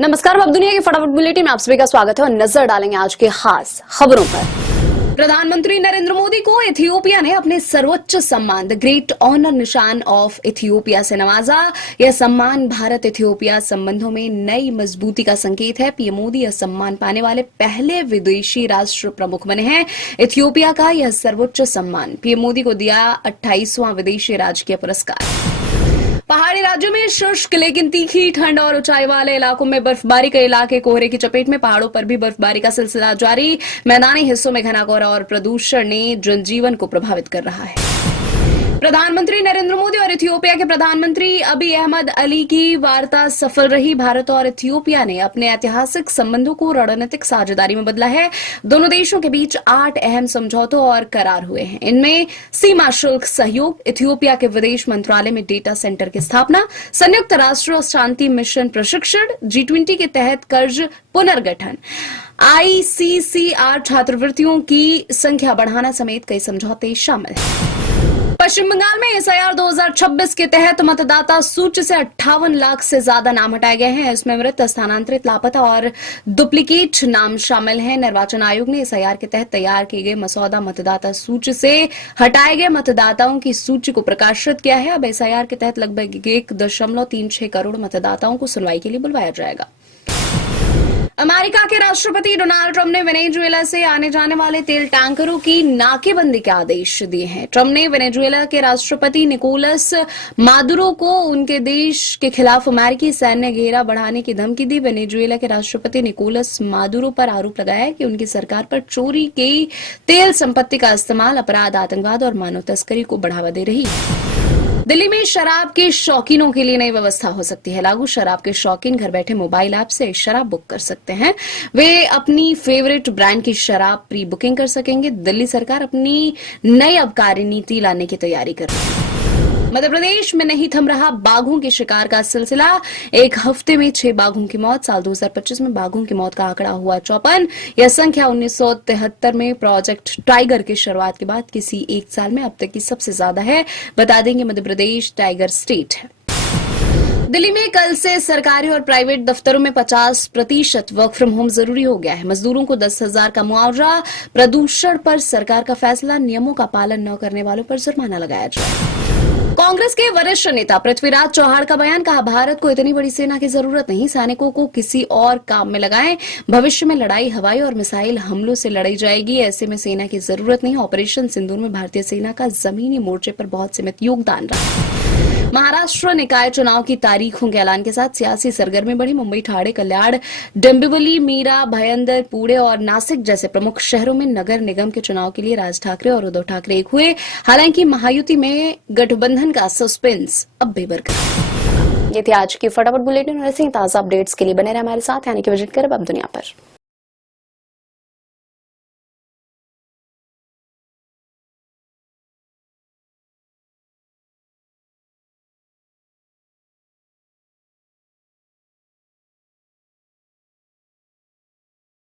नमस्कार, अब दुनिया की फटाफट बुलेटिन में आप सभी का स्वागत है और नजर डालेंगे आज के खास खबरों पर। प्रधानमंत्री नरेंद्र मोदी को इथियोपिया ने अपने सर्वोच्च सम्मान द ग्रेट ऑनर निशान ऑफ इथियोपिया से नवाजा। यह सम्मान भारत इथियोपिया संबंधों में नई मजबूती का संकेत है। पीएम मोदी यह सम्मान पाने वाले पहले विदेशी राष्ट्र प्रमुख बने हैं। इथियोपिया का यह सर्वोच्च सम्मान पीएम मोदी को दिया 28वां विदेशी राजकीय पुरस्कार। पहाड़ी राज्यों में शुष्क लेकिन तीखी ठंड और ऊंचाई वाले इलाकों में बर्फबारी के इलाके कोहरे की चपेट में। पहाड़ों पर भी बर्फबारी का सिलसिला जारी। मैदानी हिस्सों में घना कोहरा और प्रदूषण ने जनजीवन को प्रभावित कर रहा है। प्रधानमंत्री नरेंद्र मोदी और इथियोपिया के प्रधानमंत्री अबी अहमद अली की वार्ता सफल रही। भारत और इथियोपिया ने अपने ऐतिहासिक संबंधों को रणनीतिक साझेदारी में बदला है। दोनों देशों के बीच 8 अहम समझौतों और करार हुए हैं। इनमें सीमा शुल्क सहयोग, इथियोपिया के विदेश मंत्रालय में डेटा सेंटर की स्थापना, संयुक्त राष्ट्र शांति मिशन प्रशिक्षण, G20 के तहत कर्ज पुनर्गठन, ICCR छात्रवृत्तियों की संख्या बढ़ाना समेत कई समझौते शामिल हैं। पश्चिम बंगाल में एसआईआर 2026 के तहत मतदाता सूची से 58 लाख से ज्यादा नाम हटाए गए हैं। इसमें मृत, स्थानांतरित, लापता और डुप्लीकेट नाम शामिल हैं। निर्वाचन आयोग ने एसआईआर के तहत तैयार किए गए मसौदा मतदाता सूची से हटाए गए मतदाताओं की सूची को प्रकाशित किया है। अब एसआईआर के तहत लगभग 1.36 करोड़ मतदाताओं को सुनवाई के लिए बुलवाया जाएगा। अमेरिका के राष्ट्रपति डोनाल्ड ट्रंप ने वेनेजुएला से आने जाने वाले तेल टैंकरों की नाकेबंदी के आदेश दिए हैं। ट्रंप ने वेनेजुएला के राष्ट्रपति निकोलस मादुरो को उनके देश के खिलाफ अमेरिकी सैन्य घेरा बढ़ाने की धमकी दी। वेनेजुएला के राष्ट्रपति निकोलस मादुरो पर आरोप लगाया है कि उनकी सरकार पर चोरी की तेल संपत्ति का इस्तेमाल अपराध, आतंकवाद और मानव तस्करी को बढ़ावा दे रही है। दिल्ली में शराब के शौकीनों के लिए नई व्यवस्था हो सकती है लागू। शराब के शौकीन घर बैठे मोबाइल ऐप से शराब बुक कर सकते हैं। वे अपनी फेवरेट ब्रांड की शराब प्री बुकिंग कर सकेंगे। दिल्ली सरकार अपनी नई आबकारी नीति लाने की तैयारी कर रही है। मध्य प्रदेश में नहीं थम रहा बाघों के शिकार का सिलसिला। एक हफ्ते में 6 बाघों की मौत। साल 2025 में बाघों की मौत का आंकड़ा हुआ 54। यह संख्या 1973 में प्रोजेक्ट टाइगर की शुरुआत के बाद किसी एक साल में अब तक की सबसे ज्यादा है। बता देंगे मध्य प्रदेश टाइगर स्टेट है। दिल्ली में कल से सरकारी और प्राइवेट दफ्तरों में 50% वर्क फ्रॉम होम जरूरी हो गया है। मजदूरों को 10,000 का मुआवजा। प्रदूषण पर सरकार का फैसला, नियमों का पालन न करने वालों पर जुर्माना लगाया जाए। कांग्रेस के वरिष्ठ नेता पृथ्वीराज चौहान का बयान, कहा भारत को इतनी बड़ी सेना की जरूरत नहीं, सैनिकों को किसी और काम में लगाएं। भविष्य में लड़ाई हवाई और मिसाइल हमलों से लड़ी जाएगी, ऐसे में सेना की जरूरत नहीं। ऑपरेशन सिंदूर में भारतीय सेना का जमीनी मोर्चे पर बहुत सीमित योगदान रहा। महाराष्ट्र निकाय चुनाव की तारीखों के ऐलान के साथ सियासी सरगर्मी बढ़ी। मुंबई, ठाणे, कल्याण, डंबिवली, मीरा, भयंदर, पुणे और नासिक जैसे प्रमुख शहरों में नगर निगम के चुनाव के लिए राज ठाकरे और उद्धव ठाकरे एक हुए। हालांकि महायुति में गठबंधन का सस्पेंस अब भी बरकरार। ये थी आज की फटाफट बुलेटिन और ऐसे ही ताजा अपडेट्स के लिए बने रहे हमारे साथ, यानी कि विजिट करें अब दुनिया पर।